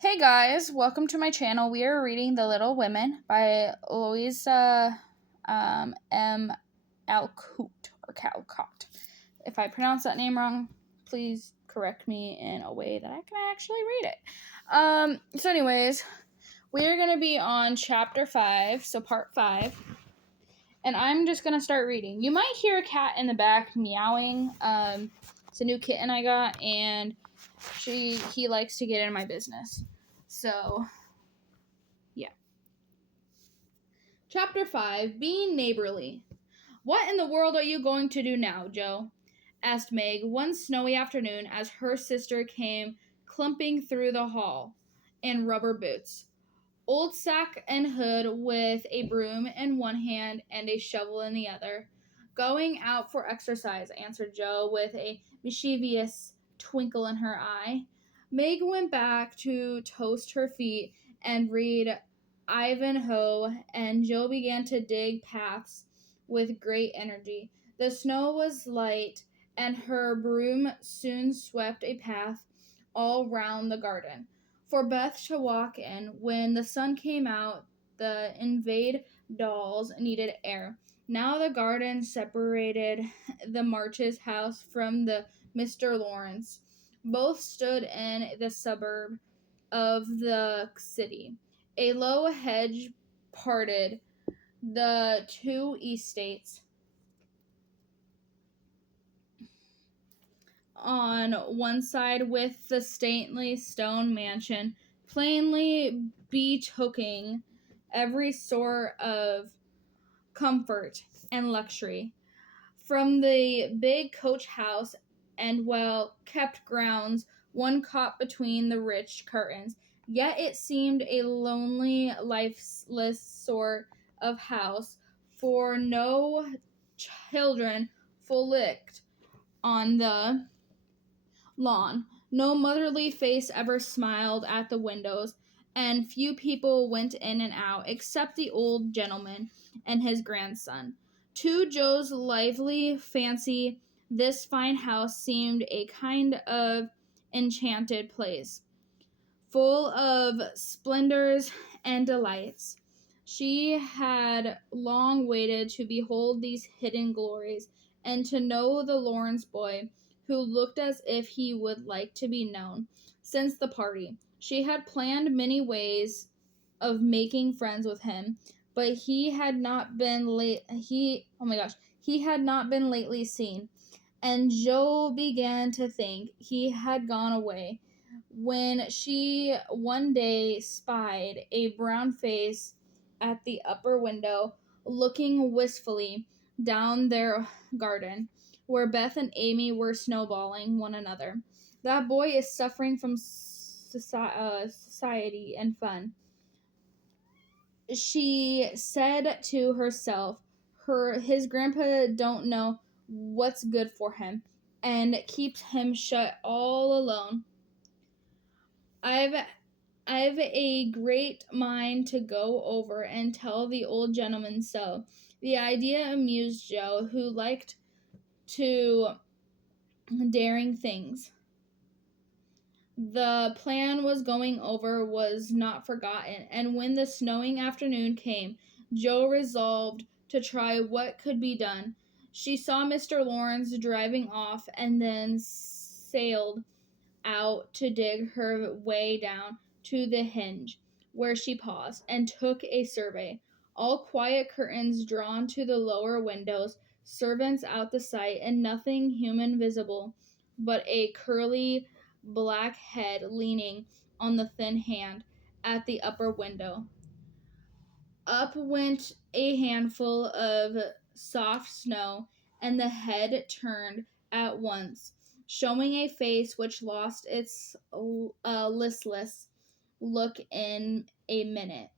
Hey guys, welcome to my channel. We are reading The Little Women by Louisa M Alcott or Calcott. If I pronounce that name wrong, please correct me in a way that I can actually read it. So anyways, we are going to be on chapter 5, so part 5. And I'm just going to start reading. You might hear a cat in the back meowing. It's a new kitten I got, and he likes to get in my business. So, yeah. Chapter 5, Being Neighborly. What in the world are you going to do now, Joe? Asked Meg one snowy afternoon as her sister came clumping through the hall in rubber boots. Old sack and hood with a broom in one hand and a shovel in the other. Going out for exercise, answered Joe with a mischievous twinkle in her eye. Meg went back to toast her feet and read Ivanhoe, and Joe began to dig paths with great energy. The snow was light, and her broom soon swept a path all round the garden for Beth to walk in. When the sun came out, the invade dolls needed air. Now the garden separated the Marches' house from the Mr. Lawrence. Both stood in the suburb of the city. A low hedge parted the two estates. On one side, with the stately stone mansion plainly betokening every sort of comfort and luxury. From the big coach house and well kept grounds one caught between the rich curtains, yet it seemed a lonely, lifeless sort of house, for no children frolicked on the lawn. No motherly face ever smiled at the windows, and few people went in and out except the old gentleman and his grandson. To Joe's lively fancy, this fine house seemed a kind of enchanted place, full of splendors and delights. She had long waited to behold these hidden glories, and to know the Lawrence boy, who looked as if he would like to be known, since the party. She had planned many ways of making friends with him, but he had not been he had not been lately seen, and Joe began to think he had gone away when she one day spied a brown face at the upper window looking wistfully down their garden, where Beth and Amy were snowballing one another. That boy is suffering from society and fun, she said to herself. His grandpa don't know what's good for him, and keeps him shut all alone. I've I've a great mind to go over and tell the old gentleman so. The idea amused Joe, who liked to daring things. The plan was going over was not forgotten, and when the snowing afternoon came, Joe resolved to try what could be done. She saw Mr. Lawrence driving off, and then sailed out to dig her way down to the hinge, where she paused and took a survey. All quiet, curtains drawn to the lower windows, servants out the sight, and nothing human visible but a curly black head leaning on the thin hand at the upper window. Up went a handful of soft snow, and the head turned at once, showing a face which lost its listless look in a minute.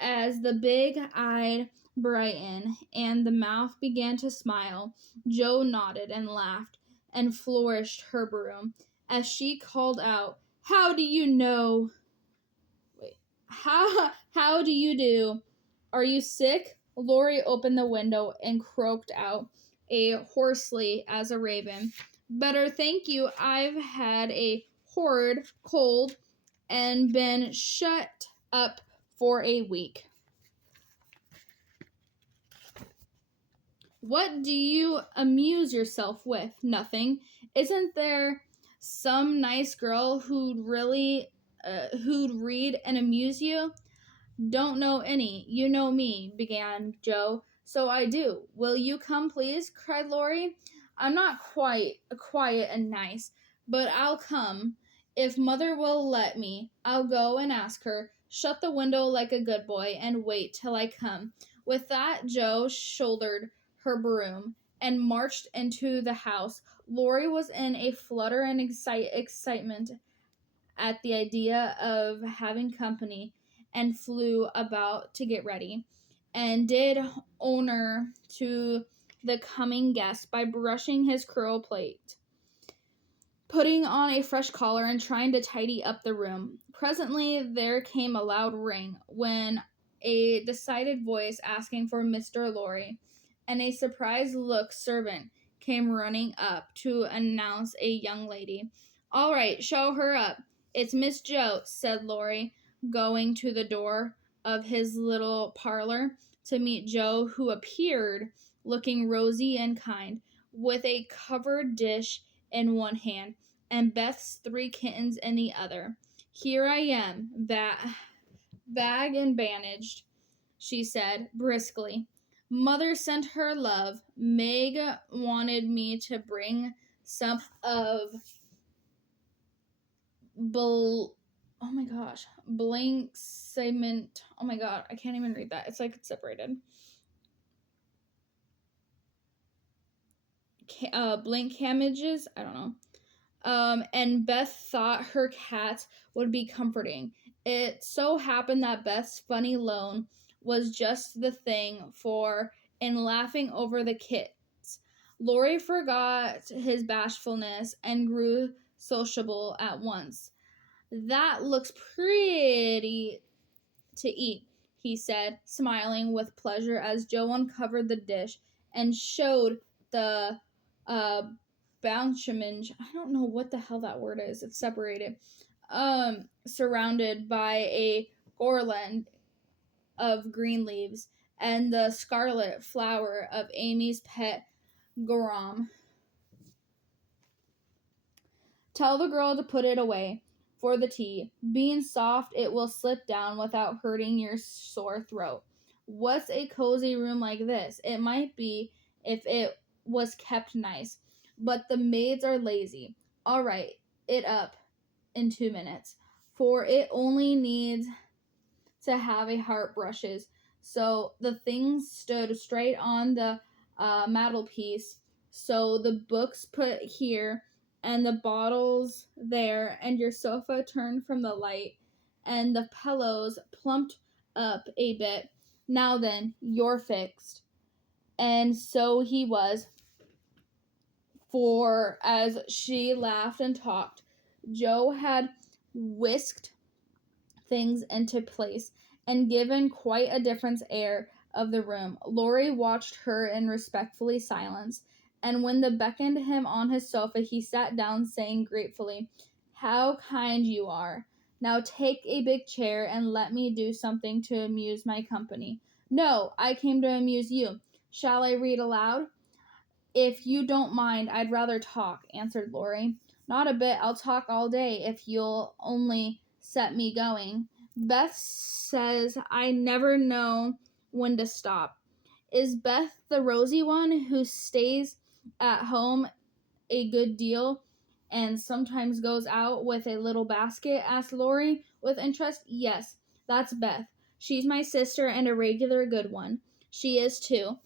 As the big eye brightened and the mouth began to smile, Joe nodded and laughed and flourished her broom as she called out, "How do you know? Wait, how do you do? Are you sick?" Laurie opened the window and croaked out, hoarsely as a raven, "Better, thank you. I've had a horrid cold and been shut up for a week. What do you amuse yourself with? Nothing. Isn't there some nice girl who'd read and amuse you? Don't know any. You know me, began Joe. So I do. Will you come, please? Cried Laurie. I'm not quite quiet and nice, but I'll come. If mother will let me, I'll go and ask her. Shut the window like a good boy and wait till I come. With that, Joe shouldered her broom and marched into the house. Laurie was in a flutter and excitement at the idea of having company and flew about to get ready and did honor to the coming guest by brushing his curl plate, putting on a fresh collar, and trying to tidy up the room. Presently there came a loud ring when a decided voice asking for Mr. Laurie, and a surprised look servant came running up to announce a young lady. All right, show her up. It's Miss Joe, said Laurie, going to the door of his little parlor to meet Joe, who appeared looking rosy and kind, with a covered dish in one hand and Beth's 3 kittens in the other. Here I am, bag and bandaged, she said briskly. Mother sent her love. Meg wanted me to bring some of oh my gosh, blank cement. Oh my god, I can't even read that. It's like it's separated. Blank camages. I don't know. And Beth thought her cat would be comforting. It so happened that Beth's funny loan was just the thing for in laughing over the kits. Laurie forgot his bashfulness and grew sociable at once. That looks pretty to eat, he said, smiling with pleasure as Joe uncovered the dish and showed the uh, Bounchamage. I don't know what the hell that word is. It's separated. Surrounded by a garland of green leaves and the scarlet flower of Amy's pet garum. Tell the girl to put it away for the tea. Being soft, it will slip down without hurting your sore throat. What's a cozy room like this? It might be if it was kept nice, but the maids are lazy. All right, it up in 2 minutes, for it only needs to have a heart brushes. So the things stood straight on the mantelpiece. So the books put here, and the bottles there, and your sofa turned from the light, and the pillows plumped up a bit. Now then, you're fixed. And so he was, for as she laughed and talked, Joe had whisked things into place and given quite a different air of the room. Laurie watched her in respectfully silence, and when they beckoned him on his sofa, he sat down, saying gratefully, "How kind you are. Now take a big chair and let me do something to amuse my company." "No, I came to amuse you. Shall I read aloud?" "If you don't mind, I'd rather talk," answered Laurie. "Not a bit. I'll talk all day if you'll only set me going. Beth says I never know when to stop." "Is Beth the rosy one who stays at home a good deal and sometimes goes out with a little basket?" asked Laurie with interest. "Yes, that's Beth. She's my sister and a regular good one. She is too.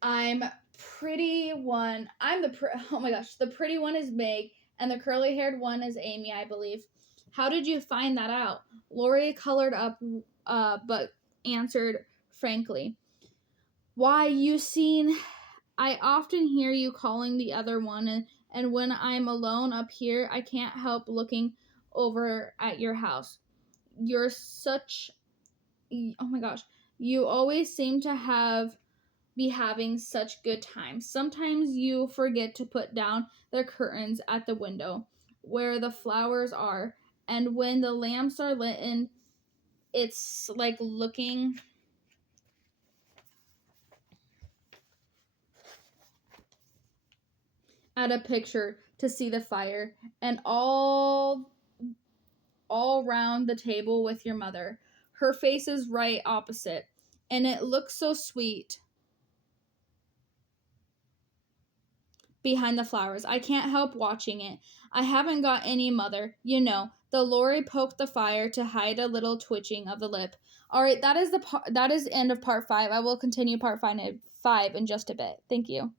I'm pretty one. Oh my gosh, the pretty one is Meg, and the curly haired one is Amy, I believe." "How did you find that out?" Laurie colored up, but answered frankly, "Why, you seen, I often hear you calling the other one, and when I'm alone up here, I can't help looking over at your house. You're such, oh my gosh, you always seem to be having such good times. Sometimes you forget to put down the curtains at the window where the flowers are, And when the lamps are lit, and it's like looking at a picture to see the fire, and all round the table with your mother. Her face is right opposite, and it looks so sweet behind the flowers. I can't help watching it. I haven't got any, mother. You know, the lorry poked the fire to hide a little twitching of the lip. All right, that is the end of part 5. I will continue part 5 in just a bit. Thank you.